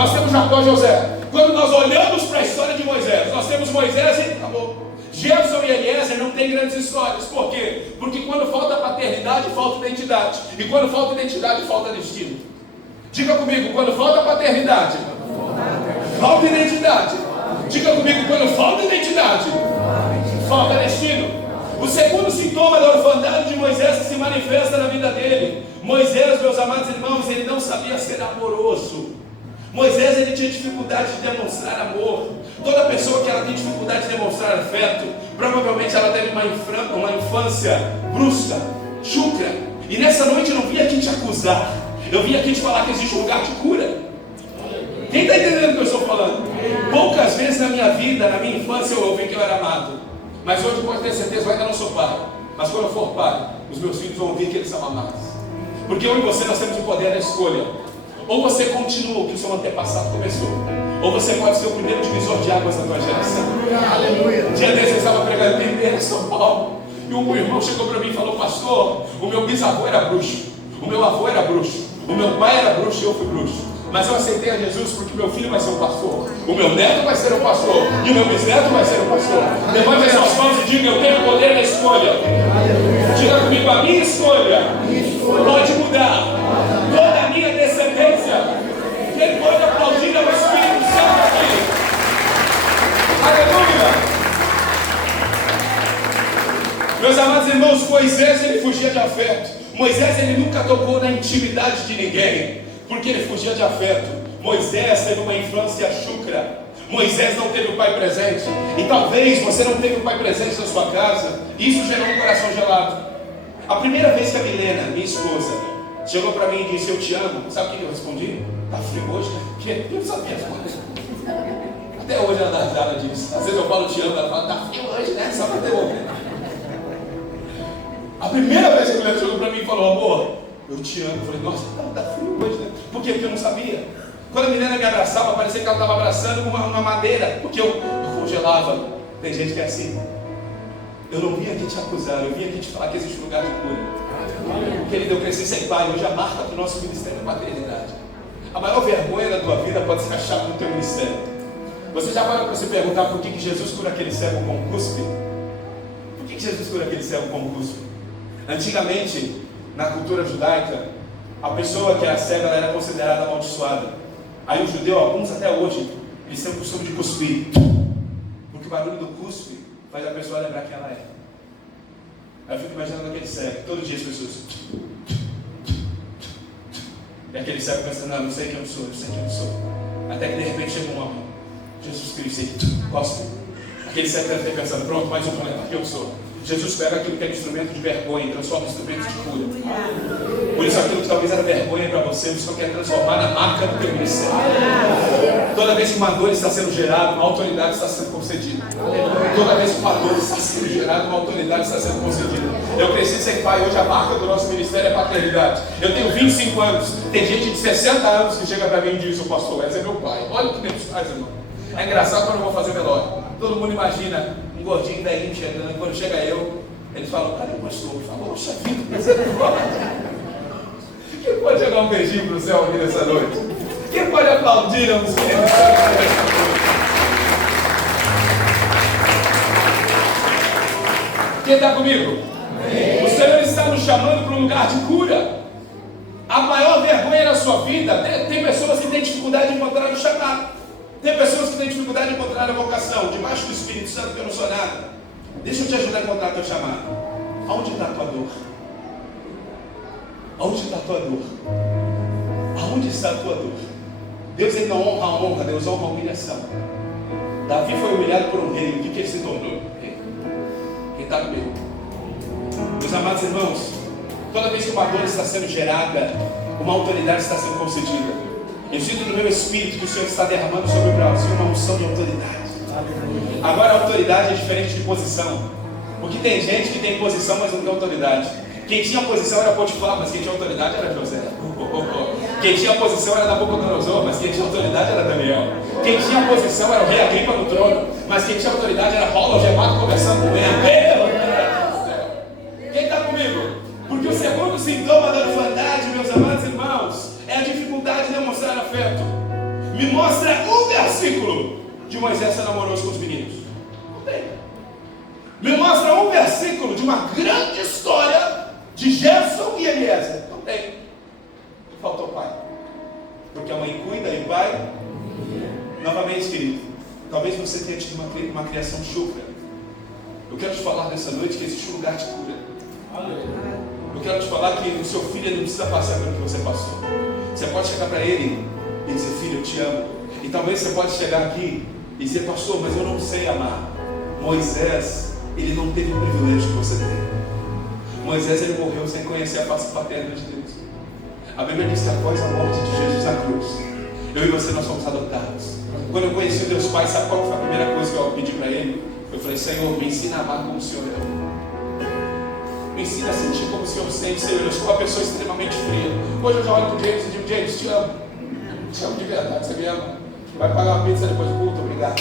Nós temos Jacó e José. Quando nós olhamos para a história de Moisés, nós temos Moisés e acabou. Gerson e Eliezer não têm grandes histórias. Por quê? Porque quando falta paternidade, falta identidade. E quando falta identidade, falta destino. Diga comigo, quando falta paternidade, falta identidade. Diga comigo, quando falta identidade, falta destino. O segundo sintoma da orfandade de Moisés que se manifesta na vida dele. Moisés, meus amados irmãos, ele não sabia ser amoroso. Moisés, ele tinha dificuldade de demonstrar amor. Toda pessoa que ela tem dificuldade de demonstrar afeto, provavelmente ela teve uma infância brusca, chucra. E nessa noite eu não vim aqui te acusar, eu vim aqui te falar que existe um lugar de cura. Quem está entendendo o que eu estou falando? Poucas vezes na minha vida, na minha infância, eu ouvi que eu era amado. Mas hoje pode ter certeza, eu ainda não sou pai. Mas quando eu for pai, os meus filhos vão ouvir que eles são amados. Porque eu e você, nós temos o poder da escolha. Ou você continua o que o seu antepassado começou, ou você pode ser o primeiro divisor de águas da tua geração. Aleluia. Dia desses eu estava pregando em São Paulo, e um irmão chegou para mim e falou: pastor, o meu bisavô era bruxo, o meu avô era bruxo, o meu pai era bruxo e eu fui bruxo. Mas eu aceitei a Jesus porque meu filho vai ser um pastor, o meu neto vai ser um pastor, e o meu bisneto vai ser um pastor. Levante as suas mãos e diga: eu tenho o poder da escolha. Diga comigo: a minha escolha pode mudar toda a minha descendência. Quem pode aplaudir é o Espírito Santo aqui? Aleluia! Meus amados irmãos, Moisés, ele fugia de afeto. Moisés, ele nunca tocou na intimidade de ninguém, porque ele fugia de afeto. Moisés teve uma infância chucra. Moisés não teve o pai presente. E talvez você não teve o pai presente na sua casa. Isso gerou um coração gelado. A primeira vez que a Milena, minha esposa, chegou para mim e disse: eu te amo, sabe o que eu respondi? Tá frio hoje, né? Porque eu não sabia as coisas. Até hoje ela dá risada disso. Às vezes eu falo te amo, ela fala: tá frio hoje, né? Só para devolver. A primeira vez que a Milena chegou para mim e falou: amor, eu te amo. Eu falei: nossa, tá frio hoje, né? Por quê? Porque eu não sabia. Quando a Milena me abraçava, parecia que ela estava abraçando uma madeira, porque eu congelava. Tem gente que é assim. Eu não vim aqui te acusar, eu vim aqui te falar que existe um lugar de cura. Querido, eu cresci sem pai, hoje a marca do nosso ministério é paternidade. A maior vergonha da tua vida pode ser achada no teu ministério. Você já parou para se perguntar por que Jesus cura aquele cego com um cuspe? Por que Jesus cura aquele cego com um cuspe? Antigamente, na cultura judaica, a pessoa que era cega ela era considerada amaldiçoada. Aí o judeu, alguns até hoje, eles têm o costume de cuspir, porque o barulho do cuspe faz a pessoa lembrar quem ela é. Aí eu fico imaginando aquele cego, todo dia as pessoas. E aquele cego pensando: não, não sei quem eu sou, não sei quem eu sou. Até que de repente chega um homem, Jesus Cristo, e cospe. Aquele cego deve ter pensando: pronto, mais um planeta, quem eu sou. Jesus pega aquilo que é instrumento de vergonha e transforma em instrumento de cura. Por isso aquilo que talvez era vergonha para você, você quer transformar na marca do teu ministério. Toda vez que uma dor está sendo gerada, uma autoridade está sendo concedida. Toda vez que uma dor está sendo gerada, uma autoridade está sendo concedida. Eu cresci sem pai, hoje a marca do nosso ministério é paternidade. Eu tenho 25 anos, tem gente de 60 anos que chega para mim e diz: o pastor Wes é meu pai. Olha o que Deus faz, irmão. É engraçado quando eu vou fazer velório. Todo mundo imagina um gordinho da Índia chegando. Quando chega eu, eles falam: cadê o pastor? Eu falo: poxa vida, quem pode jogar um beijinho para o céu aqui nessa noite? Quem pode aplaudir a um Senhor? Quem está comigo? Amém. O Senhor está nos chamando para um lugar de cura. A maior vergonha na sua vida, tem pessoas que têm dificuldade de encontrar o chamado. Tem pessoas que têm dificuldade de encontrar a vocação. Debaixo do Espírito Santo, que eu não sou nada. Deixa eu te ajudar a encontrar o teu chamado. Aonde está a tua dor? Aonde está a tua dor? Aonde está a tua dor? Deus, ele não honra a honra, Deus honra a humilhação. Davi foi humilhado por um rei. O que ele se tornou? Quem está comigo? Meus amados irmãos, toda vez que uma dor está sendo gerada, uma autoridade está sendo concedida. Eu sinto no meu espírito que o Senhor está derramando sobre o Brasil uma unção de autoridade. Agora a autoridade é diferente de posição. Porque tem gente que tem posição, mas não tem autoridade. Quem tinha posição era Potifar, mas quem tinha autoridade era José. Quem tinha posição era Nabucodonosor, mas quem tinha autoridade era Daniel. Quem tinha posição era o rei Agripa no trono, mas quem tinha autoridade era Paulo algemado conversando com ele. Quem está comigo? Porque o segundo sintoma da orfandade, meus amados irmãos, é a dificuldade de demonstrar afeto. Me Moisés ser amoroso com os meninos? Não tem. Me mostra um versículo de uma grande história de Gerson e Eliezer? Não tem. Faltou pai. Porque a mãe cuida e o pai... Novamente, querido, talvez você tenha tido uma criação chucra. Eu quero te falar nessa noite que existe um lugar de cura. Eu quero te falar que o seu filho não precisa passar pelo que você passou. Você pode chegar para ele e dizer: filho, eu te amo. E talvez você pode chegar aqui e dizer: pastor, mas eu não sei amar. Moisés, ele não teve o privilégio que você tem. Moisés, ele morreu sem conhecer a face paterna de Deus. A Bíblia diz que após a morte de Jesus na cruz, eu e você, nós fomos adotados. Quando eu conheci Deus Pai, sabe qual foi a primeira coisa que eu pedi para Ele? Eu falei: Senhor, me ensina a amar como o Senhor ama. Me ensina a sentir como o Senhor sente. Senhor, eu sou uma pessoa extremamente fria. Hoje eu já olho para o James e digo: James, te amo. Te amo de verdade, você me ama. Vai pagar uma pizza depois do culto? Obrigado.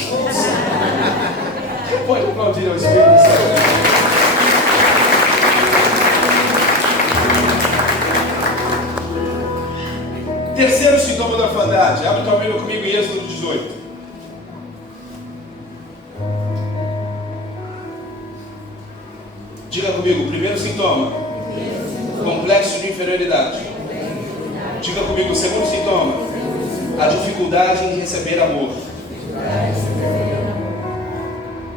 Quem pode aplaudir ao Espírito Santo? Terceiro sintoma da orfandade. Abre tua Bíblia comigo em Êxodo 18. Diga comigo: primeiro sintoma, complexo de inferioridade. Diga comigo: segundo sintoma, a dificuldade em receber amor.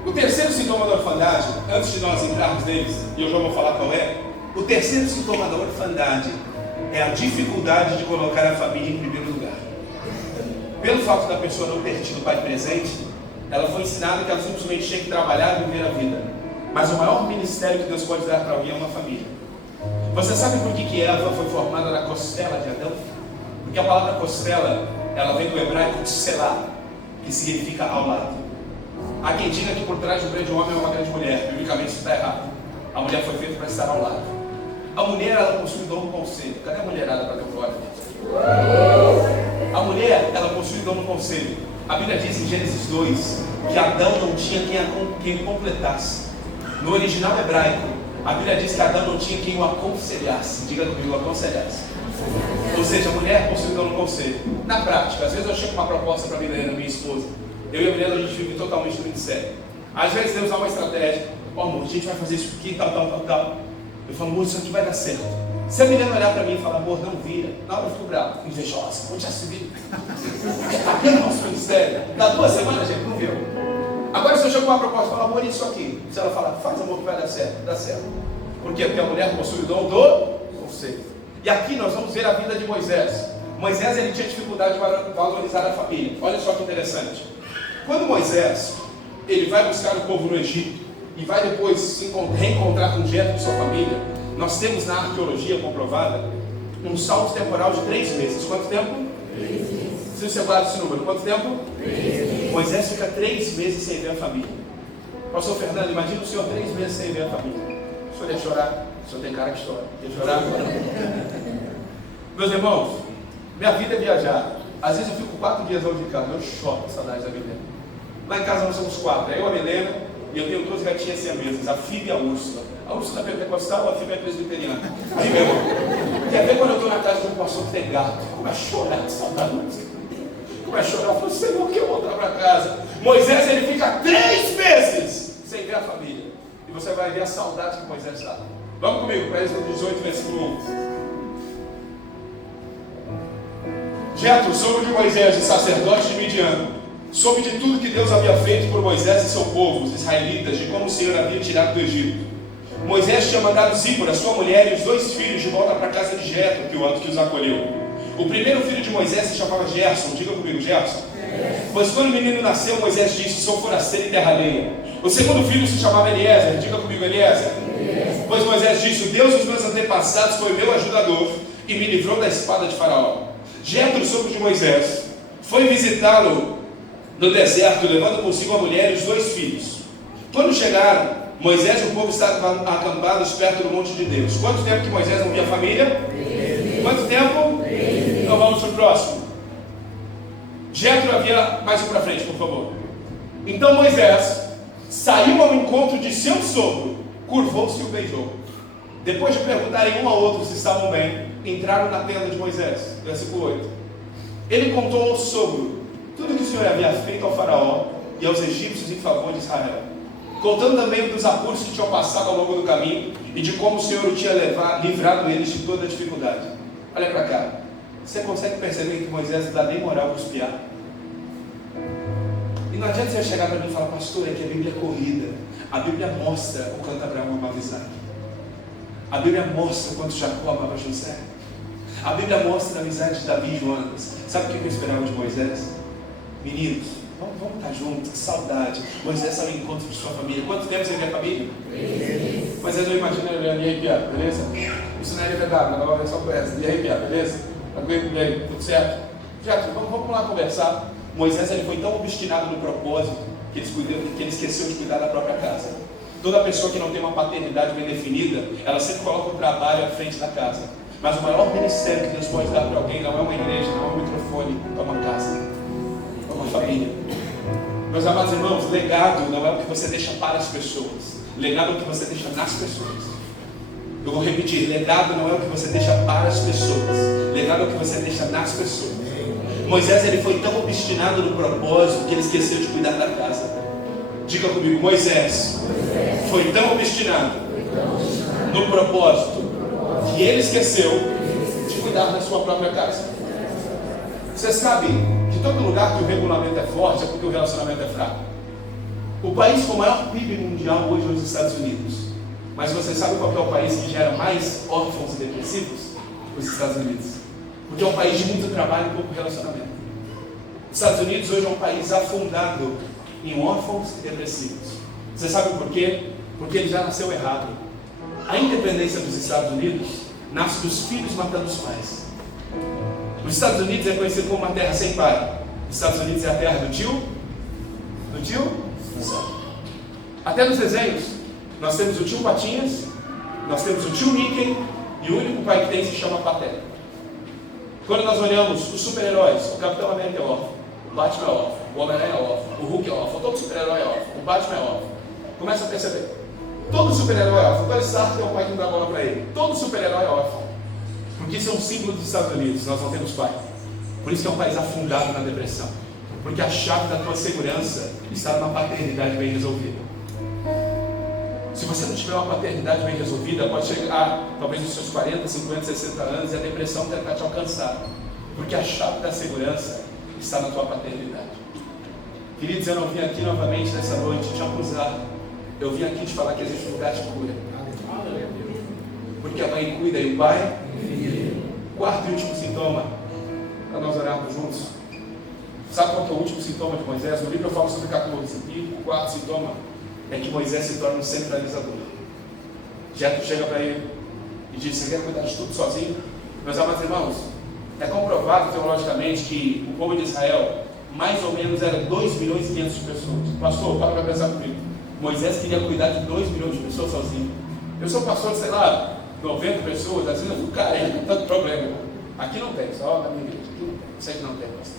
O terceiro sintoma da orfandade, antes de nós entrarmos neles, e eu já vou falar qual é. O terceiro sintoma da orfandade é a dificuldade de colocar a família em primeiro lugar. Pelo fato da pessoa não ter tido pai presente, ela foi ensinada que ela simplesmente tinha que trabalhar e viver a vida. Mas o maior ministério que Deus pode dar para alguém é uma família. Você sabe por que Eva foi formada na costela de Adão? Porque a palavra costela, ela vem do hebraico tselá, que significa ao lado. Há quem diga que por trás do grande homem é uma grande mulher. Biblicamente isso está errado. A mulher foi feita para estar ao lado. A mulher, ela possui dom no conselho. Cadê a mulherada para ter glória? A mulher, ela possui dom no conselho. A Bíblia diz em Gênesis 2 que Adão não tinha quem completasse. No original hebraico, a Bíblia diz que Adão não tinha quem o aconselhasse. Diga comigo: aconselhasse. Ou seja, a mulher possui dom no conselho. Na prática, às vezes eu chego com uma proposta para a Milena, minha esposa. Eu e a Milena, a gente vive totalmente no sério. Às vezes Deus dá uma estratégia: ó, amor, a gente vai fazer isso aqui, tal. Eu falo: amor, isso aqui vai dar certo. Se a Milena olhar para mim e falar: amor, não vira, na hora eu fico bravo, invejosa, onde já se viu? Aqui é o nosso ministério. Dá 2 semanas, gente, não viu. Agora, se eu chego com uma proposta e falar: amor, isso aqui, se ela falar: faz, amor, que vai dar certo, dá certo. Por quê? Porque a mulher possui o dom do conselho. E aqui nós vamos ver a vida de Moisés. Moisés, ele tinha dificuldade de valorizar a família. Olha só que interessante. Quando Moisés, ele vai buscar o povo no Egito e vai depois se reencontrar com Jetro e sua família, nós temos na arqueologia comprovada um salto temporal de 3 meses. Quanto tempo? 3 meses. Se você guarda esse número, quanto tempo? 3 meses. Moisés fica 3 meses sem ver a família. Pastor Fernando, imagina o senhor 3 meses sem ver a família. O senhor ia chorar? O senhor tem cara que chora. Ia chorar agora? Meus irmãos, minha vida é viajar. Às vezes eu fico 4 dias longe de casa. Eu choro com saudade da Milena. Lá em casa nós somos 4. Eu, a Milena, e eu tenho 2 gatinhas siamesas, a Fibe e a Úrsula. A Úrsula é pentecostal, a Fibe é presbiteriana. Aí, meu irmão, quer ver quando eu estou na casa do pastor que tem gato? Como é chorar de saudade? Como é chorar? Eu falo: Senhor, que eu voltar para casa. Moisés, ele fica 3 meses sem ver a família. E você vai ver a saudade que Moisés dá. Vamos comigo para Êxodo 18, versículo 1. Jetro, sogro de Moisés e sacerdote de Midian, soube de tudo que Deus havia feito por Moisés e seu povo, os israelitas, de como o Senhor havia tirado do Egito. Moisés tinha mandado Zípora, sua mulher, e os 2 filhos de volta para a casa de Jetro, que os acolheu. O primeiro filho de Moisés se chamava Gerson. Diga comigo: Gerson. Pois quando o menino nasceu, Moisés disse: sou forasteiro e terra alheia. O segundo filho se chamava Eliezer. Diga comigo: Eliezer. Pois Moisés disse: o Deus dos meus antepassados foi meu ajudador e me livrou da espada de Faraó. Jetro, sogro de Moisés, foi visitá-lo no deserto, levando consigo a mulher e os 2 filhos. Quando chegaram, Moisés e o povo estavam acampados perto do monte de Deus. Quanto tempo que Moisés não via a família? 3 Quanto tempo? 3 Então vamos para o próximo. Jetro havia mais um para frente, por favor. Então Moisés saiu ao encontro de seu sogro, curvou-se e o beijou. Depois de perguntarem um ao outro se estavam bem, entraram na tenda de Moisés. Versículo 8. Ele contou ao sogro tudo que o Senhor havia feito ao faraó e aos egípcios em favor de Israel, contando também dos apuros que tinham passado ao longo do caminho e de como o Senhor o tinha livrado eles de toda a dificuldade. Olha para cá, você consegue perceber que Moisés não dá nem moral para espiar? E não adianta você chegar para mim e falar: pastor, é que a Bíblia é corrida. A Bíblia mostra o quanto Abraão amava Isaac. A Bíblia mostra o quanto Jacó amava José. A Bíblia mostra a amizade de Davi e Jonas. Sabe o que eu esperava de Moisés? Meninos, vamos estar juntos, que saudade. Moisés está no encontro de sua família. Quanto tempo você vê a família? Moisés, eu imagino ele olhando: e aí, Pia, beleza? Isso não é verdade, na nova versão com essa. E aí, Pia, beleza? E aí, tudo certo? Vamos lá conversar. Moisés, ele foi tão obstinado no propósito que ele esqueceu de cuidar da própria casa. Toda pessoa que não tem uma paternidade bem definida, ela sempre coloca o trabalho à frente da casa. Mas o maior ministério que Deus pode dar para alguém não é uma igreja, não é um microfone, é uma casa, é uma família. Meus amados irmãos, legado não é o que você deixa para as pessoas, legado é o que você deixa nas pessoas. Eu vou repetir: legado não é o que você deixa para as pessoas, legado é o que você deixa nas pessoas. Moisés, ele foi tão obstinado no propósito que ele esqueceu de cuidar da casa. Diga comigo: Moisés foi tão obstinado no propósito que ele esqueceu de cuidar da sua própria casa. Você sabe que todo lugar que o regulamento é forte é porque o relacionamento é fraco. O país com o maior PIB mundial hoje é os Estados Unidos. Mas você sabe qual é o país que gera mais órfãos e depressivos? Os Estados Unidos. Porque é um país de muito trabalho e pouco relacionamento. Os Estados Unidos hoje é um país afundado em órfãos e depressivos. Você sabe por quê? Porque ele já nasceu errado. A independência dos Estados Unidos nasce dos filhos matando os pais. Os Estados Unidos é conhecido como uma terra sem pai. Os Estados Unidos é a terra do tio? Do tio? Não. Até nos desenhos, nós temos o tio Patinhas, nós temos o tio Mickey, e o único pai que tem se chama Pateta. Quando nós olhamos os super-heróis, o Capitão América é órfão, o Batman é órfão, o Homem-Aranha é órfão, o Hulk é órfão, todo super-herói é órfão, o Batman é órfão. Começa a perceber. Todo super-herói é órfão. Tony Stark é o pai que não dá bola para ele. Todo super-herói é órfão. Porque isso é um símbolo dos Estados Unidos. Nós não temos pai. Por isso que é um país afundado na depressão. Porque a chave da tua segurança está numa paternidade bem resolvida. Se você não tiver uma paternidade bem resolvida, pode chegar talvez nos seus 40, 50, 60 anos e a depressão tentar te alcançar. Porque a chave da segurança está na tua paternidade. Queridos, eu não vim aqui novamente nessa noite te acusar. Eu vim aqui te falar que existe um lugar de cura. Porque a mãe cuida e o pai. Quarto e último sintoma, para nós orarmos juntos. Sabe qual que é o último sintoma de Moisés? No livro eu falo sobre 14 aqui. O quarto sintoma é que Moisés se torna um centralizador. Jetro chega para ele e diz: você quer cuidar de tudo sozinho? Meus amados irmãos, é comprovado teologicamente que o povo de Israel mais ou menos era 2 milhões e 500 de pessoas. Pastor, para pensar comigo. Moisés queria cuidar de 2 milhões de pessoas sozinho. Eu sou pastor de, sei lá, 90 pessoas, às vezes eu fico carente, com tanto problema. Aqui não tem, só na minha igreja. Aqui não tem, sei que não tem, pastor.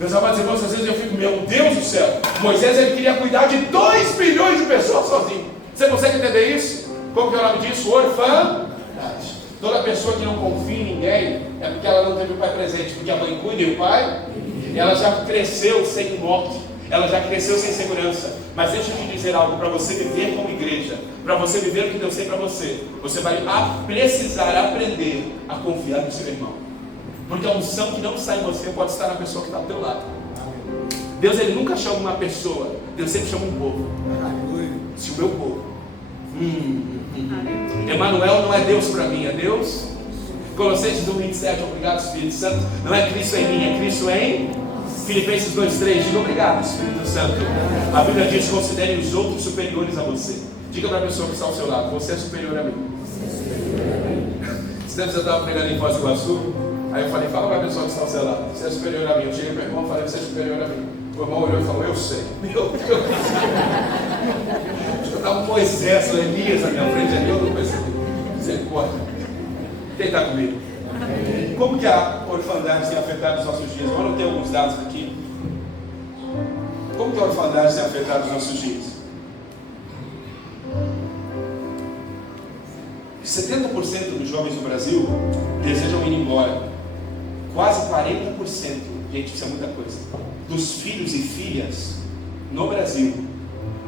Meus amados irmãos, às vezes eu fico: meu Deus do céu, Moisés, ele queria cuidar de 2 milhões de pessoas sozinho. Você consegue entender isso? Como que é o nome disso? Orfandade. Toda pessoa que não confia em ninguém é porque ela não teve o pai presente. Porque a mãe cuida e o pai, ela já cresceu sem norte, ela já cresceu sem segurança. Mas deixa eu te dizer algo: para você viver como igreja, para você viver o que Deus tem para você, você vai precisar aprender a confiar no seu irmão. Porque a unção que não está em você pode estar na pessoa que está ao teu lado. Deus, ele nunca chama uma pessoa, Deus sempre chama um povo. Se o meu povo. Emanuel não é Deus para mim, é Deus. Colossenses 1:27, obrigado Espírito Santo. Não é Cristo em mim, é Cristo em Filipenses 2:3, diga obrigado Espírito Santo. A Bíblia diz: considere os outros superiores a você. Diga para a pessoa que está ao seu lado: você é superior a mim. Se você estava pregando em Foz do Iguaçu, aí eu falei: fala para a pessoa que está ao seu lado, você é superior a mim. Eu cheguei para o irmão e falei: você é superior a mim. O irmão olhou e falou: eu sei. Meu Deus. Eu estava um Moisés, o Elias na minha frente ali, eu não percebi. Misericórdia. Quem está comigo? Como que a orfandade tem afetado os nossos dias? Agora eu tenho alguns dados aqui. Como que a orfandade tem afetado os nossos dias? 70% dos jovens do Brasil desejam ir embora. Quase 40%. Gente, isso é muita coisa. dos filhos e filhas no Brasil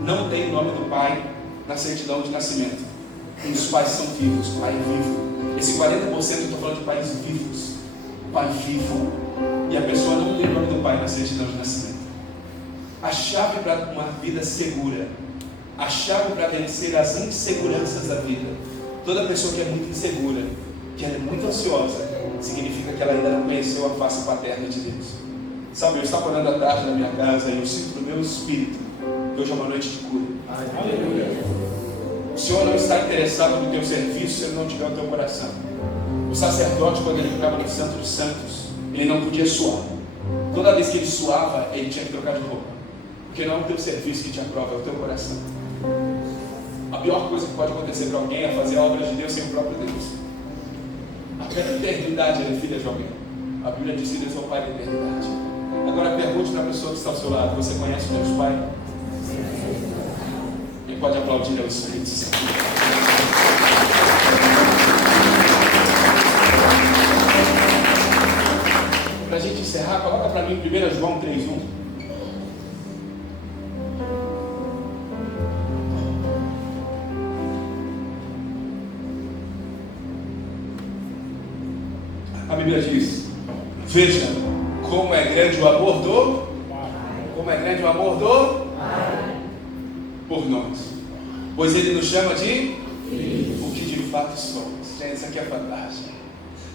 não tem o nome do pai na certidão de nascimento. E os pais são vivos, pai vivo. Esse 40% eu estou falando de pais vivos. Pai vivo. E a pessoa não tem o nome do pai na certidão de nascimento. A chave para uma vida segura, a chave para vencer as inseguranças da vida. Toda pessoa que é muito insegura, que ela é muito ansiosa, significa que ela ainda não conheceu a face paterna de Deus. Sabe, eu estava orando à tarde na minha casa e eu sinto no meu espírito que hoje é uma noite de cura. O Senhor não está interessado no teu serviço se Ele não tiver o teu coração. O sacerdote, quando ele ficava no Santo dos Santos, ele não podia suar. Toda vez que ele suava, ele tinha que trocar de roupa. Porque não é o teu serviço que te aprova, é o teu coração. A pior coisa que pode acontecer para alguém é fazer a obra de Deus sem o próprio Deus. Até a eternidade ele é filha de alguém. A Bíblia diz que Deus é o Pai da eternidade. Agora pergunte para a pessoa que está ao seu lado: você conhece o Deus Pai? Ele pode aplaudir ao Espírito Santo. Para a gente encerrar, coloca para mim 1 João 3:1. A Bíblia diz: veja como é grande o amor do como é grande o amor do por nós, pois Ele nos chama de o que de fato somos. Gente, isso aqui é fantástico.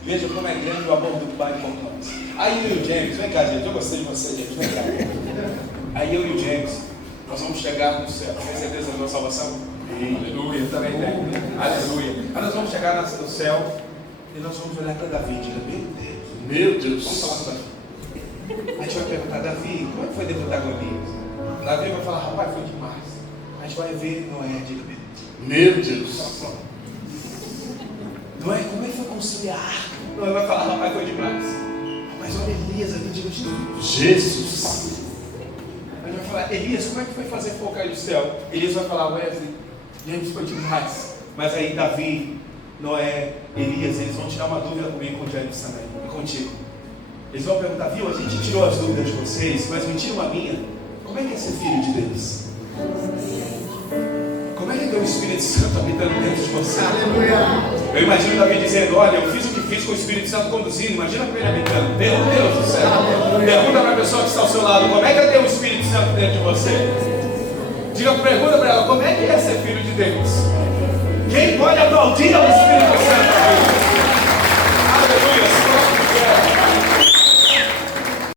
Veja como é grande o amor do Pai por nós. Aí eu e o James, vem cá, gente, eu gostei de você, gente, vem cá. Aí eu e o James, nós vamos chegar no céu. Tem certeza da nossa salvação? Aleluia, também tem. Aleluia. Aí nós vamos chegar no céu e nós vamos olhar para Davi e dizer: meu Deus, vamos falar com Davi. A gente vai perguntar: Davi, como é que foi derrotar Golias? Davi vai falar: rapaz, foi demais. A gente vai ver Noé, diga: meu Deus. Noé, como é que foi conciliar a arca? Noé vai falar: rapaz, foi demais. Mas olha Elias ali diante de Deus. Jesus. A gente vai falar: Elias, como é que foi fazer fogo cair do céu? Elias vai falar: Wesley, gente, foi demais. Mas aí Davi, Noé, Elias, eles vão tirar uma dúvida comigo, com o James também, e contigo. Eles vão perguntar: viu, a gente tirou as dúvidas de vocês, mas me tira uma minha. Como é que é ser filho de Deus? Como é que tem o Espírito Santo habitando dentro de você? Aleluia! Eu imagino Davi dizendo: olha, eu fiz o que fiz com o Espírito Santo conduzindo. Imagina como ele habitando. Meu Deus do céu! Pergunta para a pessoa que está ao seu lado: como é que é ter o Espírito Santo dentro de você? Pergunta para ela: como é que é ser filho de Deus? Quem pode aplaudir ao Espírito Santo?